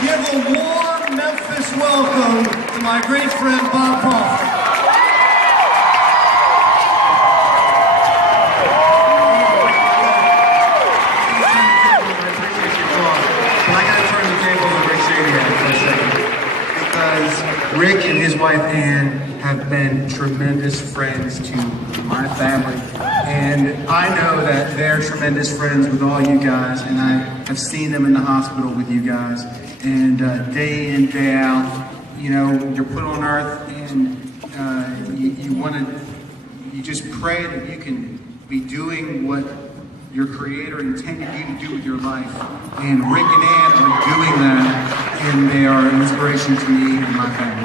Give a warm Memphis welcome to my great friend Bob Crawford. Rick and his wife Ann have been tremendous friends to my family, and I know that they're tremendous friends with all you guys, and I have seen them in the hospital with you guys, and day in, day out, you know, you're put on earth, and you just pray that you can be doing what your Creator intended you to do with your life. And Rick and Ann are doing that, and they are an inspiration to me and my family.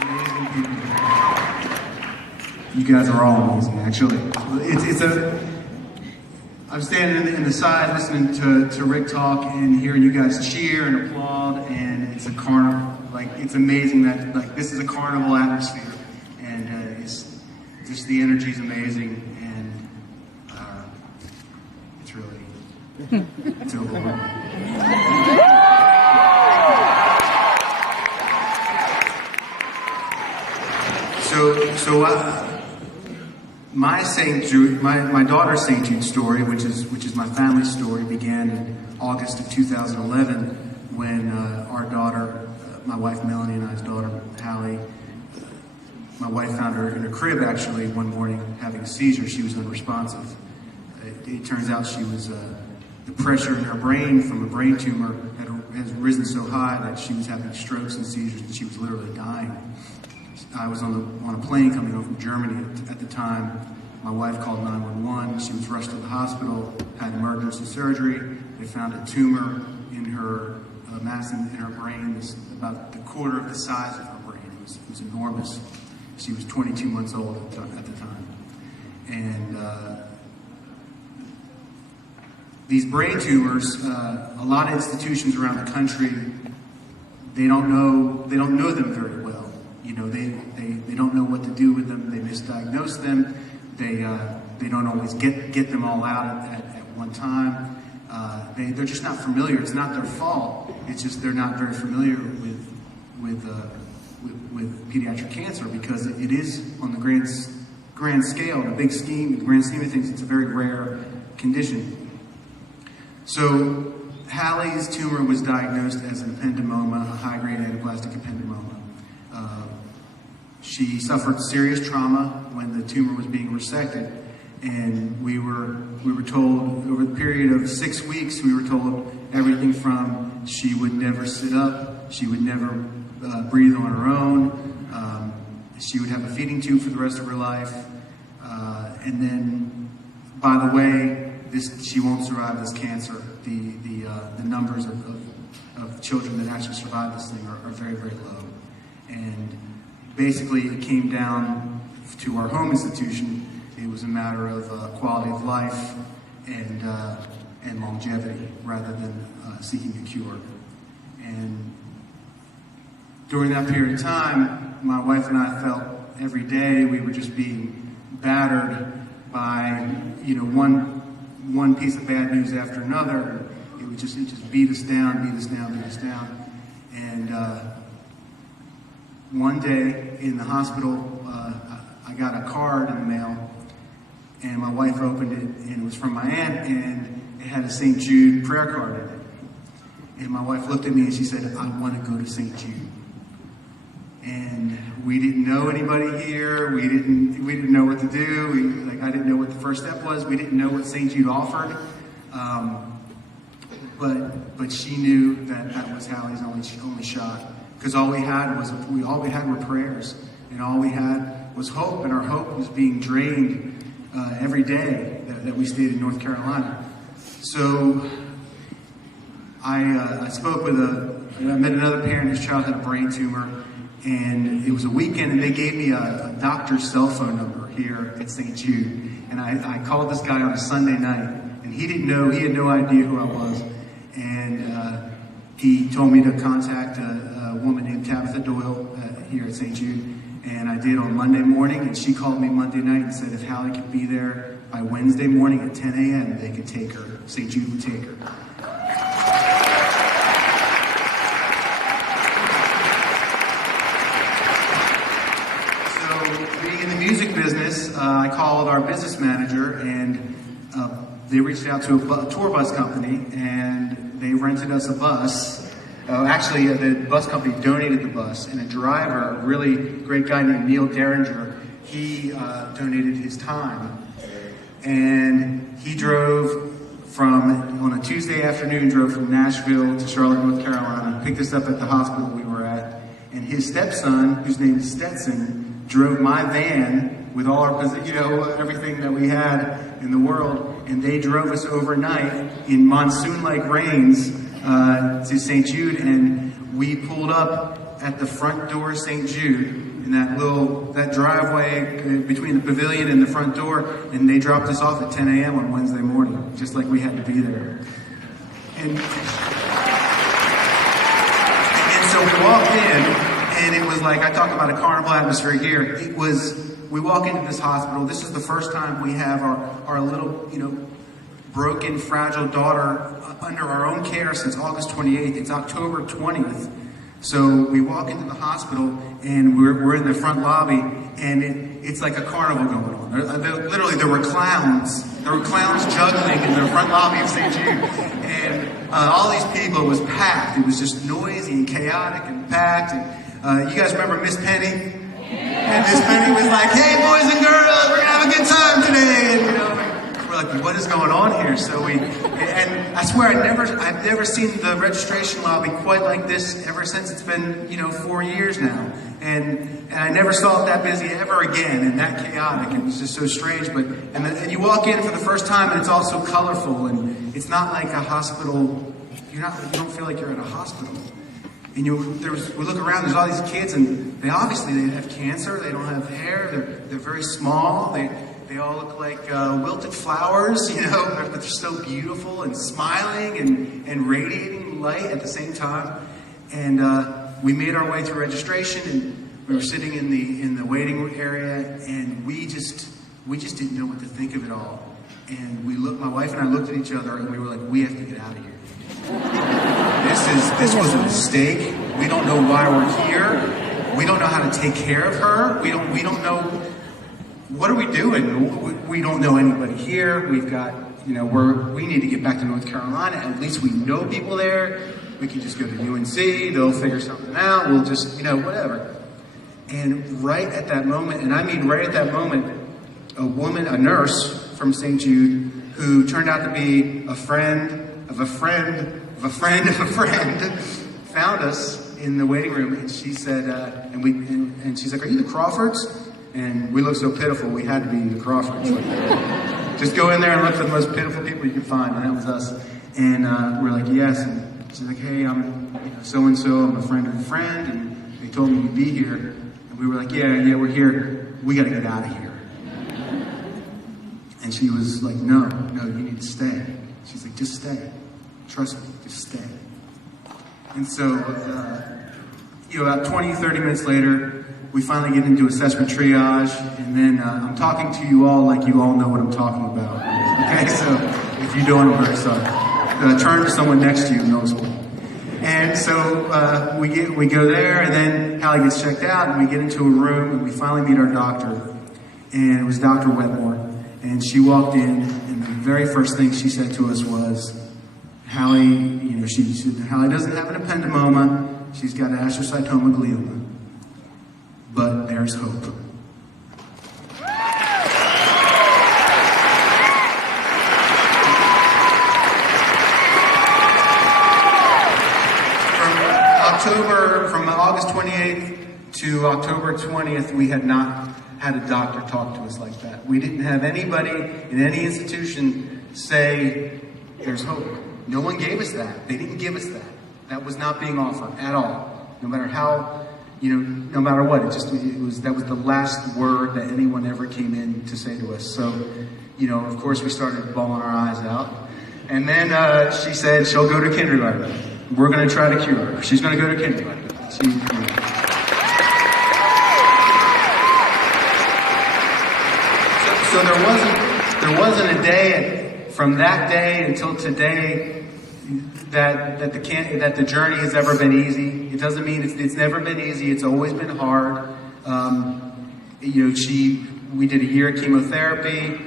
Amazing people. You guys are all amazing, actually. I'm standing in the side listening to Rick talk and hearing you guys cheer and applaud, and it's a carnival. Like, it's amazing that, like, this is a carnival atmosphere, and it's just, the energy is amazing, and it's really, it's overwhelming. My St. Jude, my daughter's St. Jude story, which is my family's story, began in August of 2011 when our daughter, my wife Melanie and I's daughter Hallie, my wife found her in her crib actually one morning having a seizure. She was unresponsive. It turns out she was the pressure in her brain from a brain tumor has risen so high that she was having strokes and seizures, and she was literally dying. I was on a plane coming home from Germany at the time. My wife called 911. She was rushed to the hospital, had emergency surgery. They found a tumor in her mass in her brain. It was about the quarter of the size of her brain. It was enormous. She was 22 months old at the time. And these brain tumors, a lot of institutions around the country, they don't know them very well. You know, they don't know what to do with them. They misdiagnose them. They don't always get them all out at one time. They're just not familiar. It's not their fault. It's just they're not very familiar with pediatric cancer, because it is on the grand scale, the grand scheme of things. It's a very rare condition. So Hallie's tumor was diagnosed as an ependymoma, a high-grade anaplastic ependymoma. She suffered serious trauma when the tumor was being resected, and we were told over the period of 6 weeks, we were told everything from she would never sit up, she would never breathe on her own, she would have a feeding tube for the rest of her life, and then, by the way, she won't survive this cancer. The numbers of children that actually survive this thing are very, very low. And basically, it came down to our home institution. It was a matter of quality of life and longevity rather than seeking a cure. And during that period of time, my wife and I felt every day we were just being battered by, you know, one piece of bad news after another. It just beat us down. And one day in the hospital, I got a card in the mail, and my wife opened it, and it was from my aunt, and it had a St. Jude prayer card in it. And my wife looked at me and she said, "I want to go to St. Jude." And we didn't know anybody here. We didn't know what to do. I didn't know what the first step was. We didn't know what St. Jude offered. But she knew that was Hallie's only shot. Because all we had were prayers, and all we had was hope, and our hope was being drained every day that we stayed in North Carolina. So I met another parent whose child had a brain tumor, and it was a weekend, and they gave me a doctor's cell phone number here at St. Jude, and I called this guy on a Sunday night, and he had no idea who I was, and he told me to contact a woman named Tabitha Doyle here at St. Jude, And I did on Monday morning, and she called me Monday night and said if Hallie could be there by Wednesday morning at 10 a.m., they could take her. St. Jude would take her. So, being in the music business, I called our business manager, and they reached out to a tour bus company, and they rented us a bus. Actually, the bus company donated the bus, and a driver, a really great guy named Neil Derringer, he donated his time. And he drove on a Tuesday afternoon, drove from Nashville to Charlotte, North Carolina, picked us up at the hospital we were at, and his stepson, whose name is Stetson, drove my van with all our, everything that we had in the world, and they drove us overnight in monsoon-like rains to St. Jude, and we pulled up at the front door of St. Jude in that driveway between the pavilion and the front door, and they dropped us off at 10 a.m. on Wednesday morning, just like we had to be there. And so we walked in, and it was like, I talk about a carnival atmosphere here. We walk into this hospital. This is the first time we have our little, broken, fragile daughter under our own care since August 28th. It's October 20th. So we walk into the hospital, and we're in the front lobby, and it's like a carnival going on. Literally, there were clowns. There were clowns juggling in the front lobby of St. Jude. And all these people, it was packed. It was just noisy and chaotic and packed. And you guys remember Miss Penny? And Miss Penny was like, "Hey, boys and girls, we're gonna have a good time today." And, we're like, what is going on here? So and I swear I've never seen the registration lobby quite like this ever since it's been, 4 years now. And I never saw it that busy ever again and that chaotic. It was just so strange. And you walk in for the first time, and it's all so colorful, and it's not like a hospital. You don't feel like you're at a hospital. And we look around, there's all these kids, and they have cancer, they don't have hair, they're very small, they all look like wilted flowers, but they're so beautiful and smiling and radiating light at the same time. And we made our way through registration, and we were sitting in the waiting area, and we just didn't know what to think of it all. And my wife and I looked at each other, and we were like, we have to get out of here. This was a mistake. We don't know why we're here. We don't know how to take care of her. We don't know, what are we doing? We don't know anybody here. We've got, we need to get back to North Carolina. At least we know people there. We can just go to UNC. They'll figure something out. We'll just, whatever. And right at that moment, and I mean right at that moment, a nurse from St. Jude, who turned out to be a friend of a friend of a friend of a friend, found us in the waiting room, and she said, and she's like, "Are you the Crawfords?" And we looked so pitiful, we had to be the Crawfords. Just go in there and look for the most pitiful people you can find, and that was us. And we're like, "Yes." And she's like, "Hey, I'm so and so. I'm a friend of a friend, and they told me you'd be here." And we were like, "Yeah, we're here. We got to get out of here." And she was like, "No, you need to stay." She's like, "Just stay. Trust me, just stay." And so, about 20, 30 minutes later, we finally get into assessment triage, and then I'm talking to you all like you all know what I'm talking about. Okay, so if you don't, I'm very sorry. Turn to someone next to you who knows what. And so we go there, and then Hallie gets checked out, and we get into a room, and we finally meet our doctor, and it was Dr. Wetmore. And she walked in, and the very first thing she said to us was, "Hallie, she said, Hallie doesn't have an ependymoma. She's got an astrocytoma glioma. But there's hope." From August 28th to October 20th, we had not had a doctor talk to us like that. We didn't have anybody in any institution say, "There's hope." No one gave us that. They didn't give us that. That was not being offered at all. No matter how, no matter what. That was the last word that anyone ever came in to say to us. So, of course we started bawling our eyes out. And then she said she'll go to kindergarten. We're going to try to cure her. She's going to go to kindergarten. So there wasn't a day from that day until today that the journey has ever been easy. It doesn't mean it's never been easy. It's always been hard. We did a year of chemotherapy.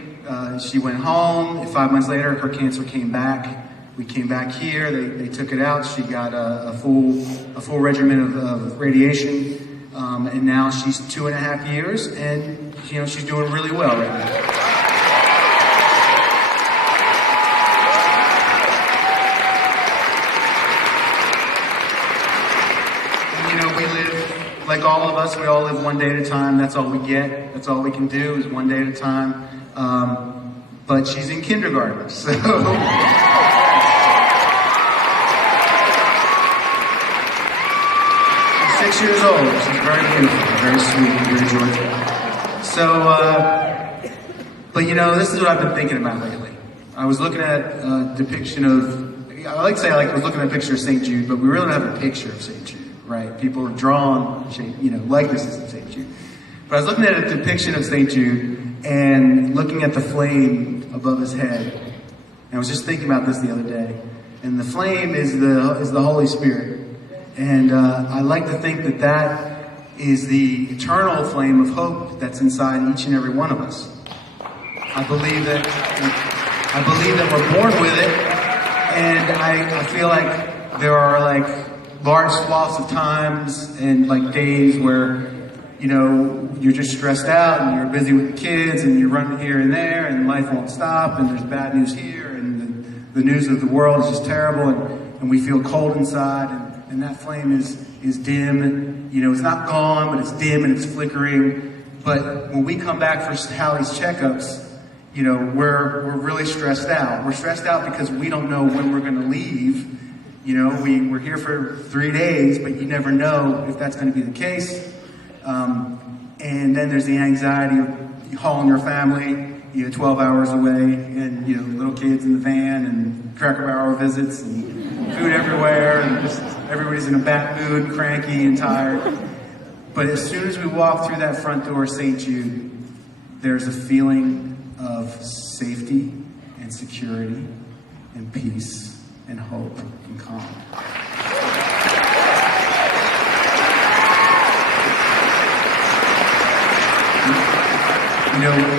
She went home. 5 months later, her cancer came back. We came back here. They took it out. She got a full regimen of radiation, and now she's 2.5 years, and she's doing really well right now. We live like all of us. We all live one day at a time. That's all we get. That's all we can do is one day at a time. But she's in kindergarten, so. She's 6 years old. She's very beautiful, very sweet, very joyful. So, but this is what I've been thinking about lately. I was looking at a depiction of, I like to say I was looking at a picture of St. Jude, but we really don't have a picture of St. Jude, right? People are drawn, likenesses of St. Jude. But I was looking at a depiction of St. Jude and looking at the flame above his head. And I was just thinking about this the other day. And the flame is the Holy Spirit. And I like to think that is the eternal flame of hope that's inside each and every one of us. I believe that we're born with it, and I feel like there are large swaths of times and days where you're just stressed out and you're busy with the kids and you're running here and there and life won't stop and there's bad news here and the news of the world is just terrible and we feel cold inside and that flame is dim and it's not gone, but it's dim and it's flickering. But when we come back for Hallie's checkups, we're really stressed out. We're stressed out because we don't know when we're going to leave. We're here for 3 days, but you never know if that's going to be the case. And then there's the anxiety of hauling your family, 12 hours away, and little kids in the van, and cracker barrel visits, and food everywhere, and just everybody's in a bad mood, cranky and tired. But as soon as we walk through that front door of St. Jude, there's a feeling of safety and security and peace and hope and calm.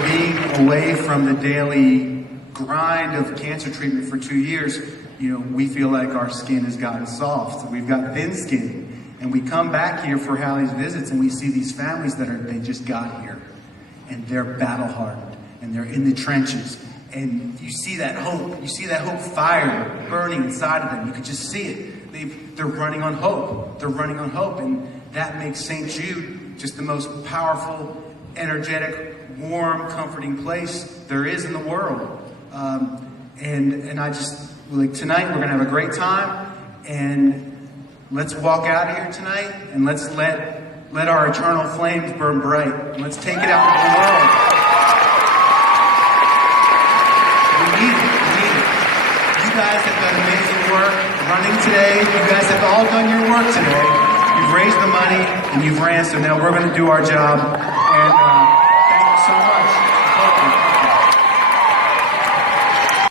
Being away from the daily grind of cancer treatment for 2 years, we feel like our skin has gotten soft. We've got thin skin. And we come back here for Hallie's visits and we see these families they just got here. And they're battle hardened. And they're in the trenches. And you see that hope. You see that hope fire burning inside of them. You can just see it. They're running on hope. They're running on hope. And that makes St. Jude just the most powerful, energetic, warm, comforting place there is in the world. And I just, tonight we're going to have a great time. And let's walk out of here tonight and let's let our eternal flames burn bright. And let's take it out into the world. We need it. You guys have done amazing work running today. You guys have all done your work today. You've raised the money and you've ran, so now we're going to do our job. And